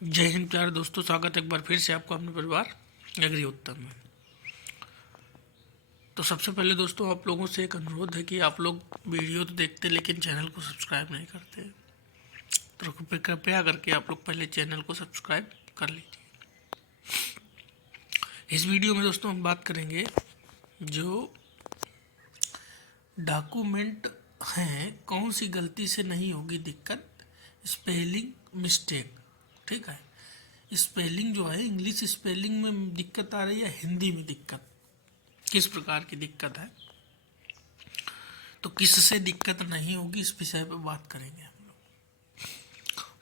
जय हिंद प्यारे दोस्तों, स्वागत है एक बार फिर से आपको अपने परिवार एग्री उत्तम में। तो सबसे पहले दोस्तों आप लोगों से एक अनुरोध है कि आप लोग वीडियो तो देखते लेकिन चैनल को सब्सक्राइब नहीं करते, तो कृपया करके आप लोग पहले चैनल को सब्सक्राइब कर लीजिए। इस वीडियो में दोस्तों हम बात करेंगे जो डॉक्यूमेंट हैं कौन सी गलती से नहीं होगी दिक्कत, स्पेलिंग मिस्टेक। ठीक है, स्पेलिंग जो है इंग्लिश स्पेलिंग में दिक्कत आ रही है, हिंदी में दिक्कत, किस प्रकार की दिक्कत है, तो किससे दिक्कत नहीं होगी इस विषय पर बात करेंगे हम लोग।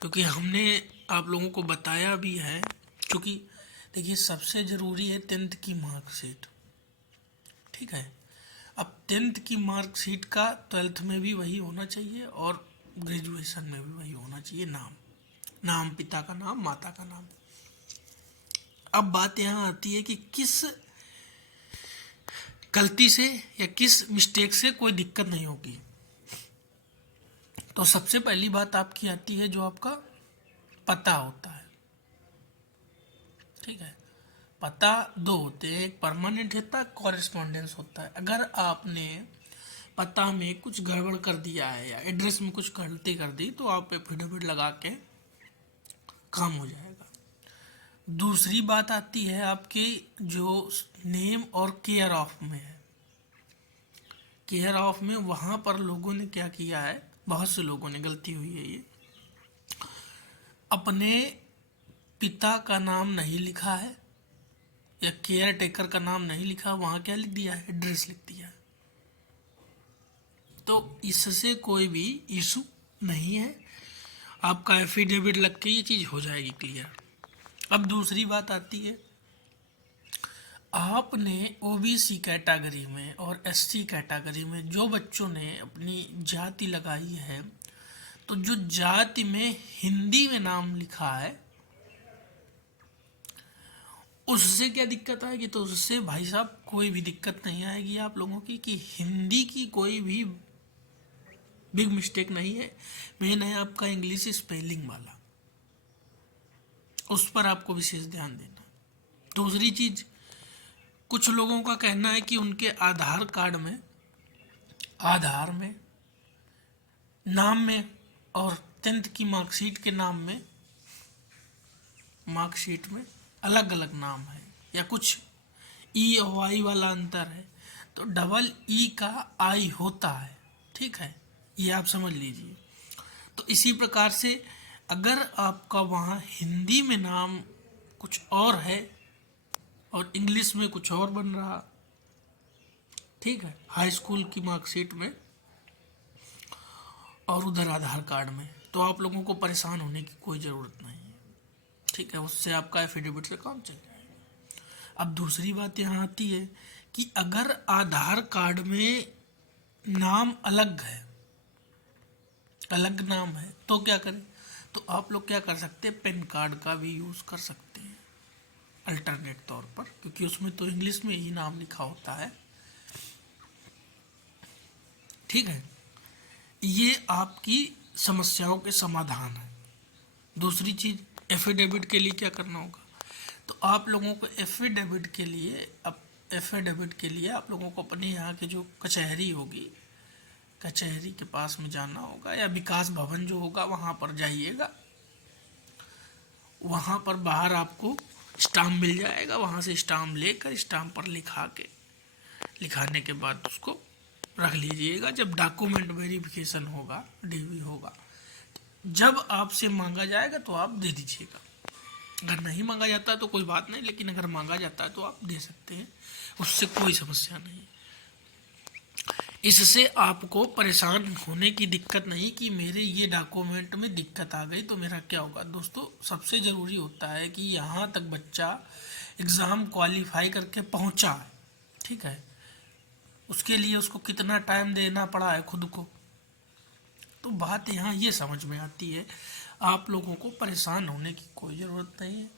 क्योंकि हमने आप लोगों को बताया भी है, क्योंकि देखिए सबसे ज़रूरी है 10th की मार्कशीट। ठीक है, अब 10th की मार्कशीट का 12th में भी वही होना चाहिए और ग्रेजुएशन में भी वही होना चाहिए। नाम पिता का नाम, माता का नाम। अब बात यहाँ आती है कि किस गलती से या किस मिस्टेक से कोई दिक्कत नहीं होगी। तो सबसे पहली बात आपकी आती है जो आपका पता होता है। ठीक है, पता दो होते हैं, एक परमानेंट होता है, कॉरेस्पॉन्डेंस होता है। अगर आपने पता में कुछ गड़बड़ कर दिया है या एड्रेस में कुछ गलती कर दी तो आप एफिडेविट लगा के काम हो जाएगा। दूसरी बात आती है आपकी जो नेम और केयर ऑफ में है। केयर ऑफ में वहाँ पर लोगों ने क्या किया है, बहुत से लोगों ने गलती हुई है, ये अपने पिता का नाम नहीं लिखा है या केयर टेकर का नाम नहीं लिखा, वहाँ क्या लिख दिया है, एड्रेस लिख दिया है। तो इससे कोई भी इशू नहीं है, आपका एफिडेविट लग के ये चीज़ हो जाएगी क्लियर। अब दूसरी बात आती है, आपने ओबीसी कैटेगरी में और एसटी कैटेगरी में जो बच्चों ने अपनी जाति लगाई है, तो जो जाति में हिंदी में नाम लिखा है उससे क्या दिक्कत आएगी, तो उससे भाई साहब कोई भी दिक्कत नहीं आएगी आप लोगों की, कि हिंदी की कोई भी बिग मिस्टेक नहीं है। मेन है आपका इंग्लिश स्पेलिंग वाला, उस पर आपको विशेष ध्यान देना। दूसरी चीज, कुछ लोगों का कहना है कि उनके आधार में नाम में और 10th की मार्कशीट के नाम में, मार्कशीट में अलग अलग नाम है या कुछ ई और वाई वाला अंतर है, तो डबल ई का आई होता है। ठीक है, ये आप समझ लीजिए। तो इसी प्रकार से अगर आपका वहाँ हिंदी में नाम कुछ और है और इंग्लिश में कुछ और बन रहा, ठीक है, हाई स्कूल की मार्कशीट में और उधर आधार कार्ड में, तो आप लोगों को परेशान होने की कोई ज़रूरत नहीं है। ठीक है, उससे आपका एफिडेविट से काम चल जाएगा। अब दूसरी बात यहाँ आती है कि अगर आधार कार्ड में नाम अलग है, अलग नाम है, तो क्या करें, तो आप लोग क्या कर सकते हैं, पेन कार्ड का भी यूज़ कर सकते हैं अल्टरनेट तौर पर, क्योंकि उसमें तो इंग्लिश में ही नाम लिखा होता है। ठीक है, ये आपकी समस्याओं के समाधान है। दूसरी चीज़, एफिडेविट के लिए क्या करना होगा, तो आप लोगों को एफिडेविट के लिए आप लोगों को अपने यहाँ के जो कचहरी होगी, कचहरी के पास में जाना होगा या विकास भवन जो होगा वहाँ पर जाइएगा। वहाँ पर बाहर आपको स्टाम्प मिल जाएगा, वहाँ से स्टाम्प लेकर स्टाम्प पर लिखाने के बाद उसको रख लीजिएगा। जब डॉक्यूमेंट वेरिफिकेशन होगा, डीवी होगा, जब आपसे मांगा जाएगा तो आप दे दीजिएगा। अगर नहीं मांगा जाता है तो कोई बात नहीं, लेकिन अगर मांगा जाता है तो आप दे सकते हैं, उससे कोई समस्या नहीं। इससे आपको परेशान होने की दिक्कत नहीं कि मेरे ये डॉक्यूमेंट में दिक्कत आ गई तो मेरा क्या होगा। दोस्तों सबसे ज़रूरी होता है कि यहाँ तक बच्चा एग्ज़ाम क्वालिफाई करके पहुँचा है, ठीक है, उसके लिए उसको कितना टाइम देना पड़ा है खुद को। तो बात यहाँ ये समझ में आती है, आप लोगों को परेशान होने की कोई ज़रूरत नहीं है।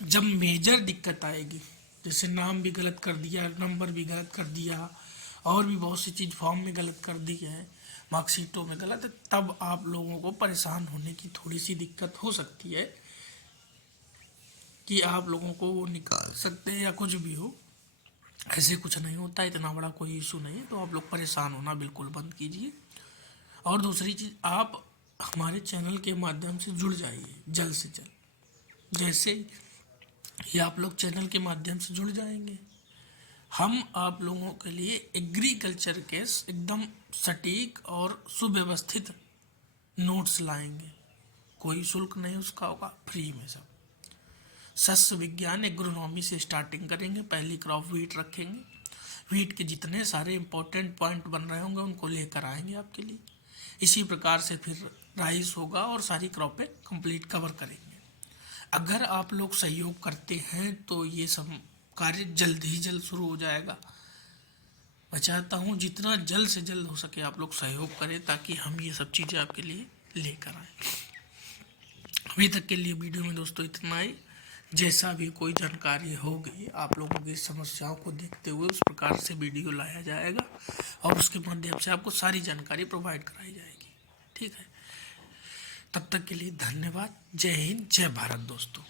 जब मेजर दिक्कत आएगी, जैसे नाम भी गलत कर दिया, नंबर भी गलत कर दिया, और भी बहुत सी चीज़ फॉर्म में गलत कर दी है, मार्कशीटों में गलत है, तब आप लोगों को परेशान होने की थोड़ी सी दिक्कत हो सकती है। कि आप लोगों को वो निकाल सकते हैं या कुछ भी हो, ऐसे कुछ नहीं होता, इतना बड़ा कोई इशू नहीं है। तो आप लोग परेशान होना बिल्कुल बंद कीजिए। और दूसरी चीज़, आप हमारे चैनल के माध्यम से जुड़ जाइए जल्द से जल्द। जैसे ही आप लोग चैनल के माध्यम से जुड़ जाएंगे, हम आप लोगों के लिए एग्रीकल्चर के एकदम सटीक और सुव्यवस्थित नोट्स लाएंगे। कोई शुल्क नहीं उसका होगा, फ्री में सब। सस्य विज्ञान एग्रोनॉमी से स्टार्टिंग करेंगे, पहली क्रॉप वीट रखेंगे, वीट के जितने सारे इंपॉर्टेंट पॉइंट बन रहे होंगे उनको लेकर आएंगे आपके लिए। इसी प्रकार से फिर राइस होगा और सारी क्रॉपें कंप्लीट कवर करेंगे। अगर आप लोग सहयोग करते हैं तो ये सब कार्य जल्द ही जल्द शुरू हो जाएगा। मैं चाहता हूँ जितना जल्द से जल्द हो सके आप लोग सहयोग करें, ताकि हम ये सब चीज़ें आपके लिए लेकर आए। अभी तक के लिए वीडियो में दोस्तों इतना ही। जैसा भी कोई जानकारी होगी आप लोगों की समस्याओं को देखते हुए उस प्रकार से वीडियो लाया जाएगा और उसके माध्यम से आपको सारी जानकारी प्रोवाइड कराई जाएगी। ठीक है, तब तक के लिए धन्यवाद। जय हिंद, जय भारत दोस्तों।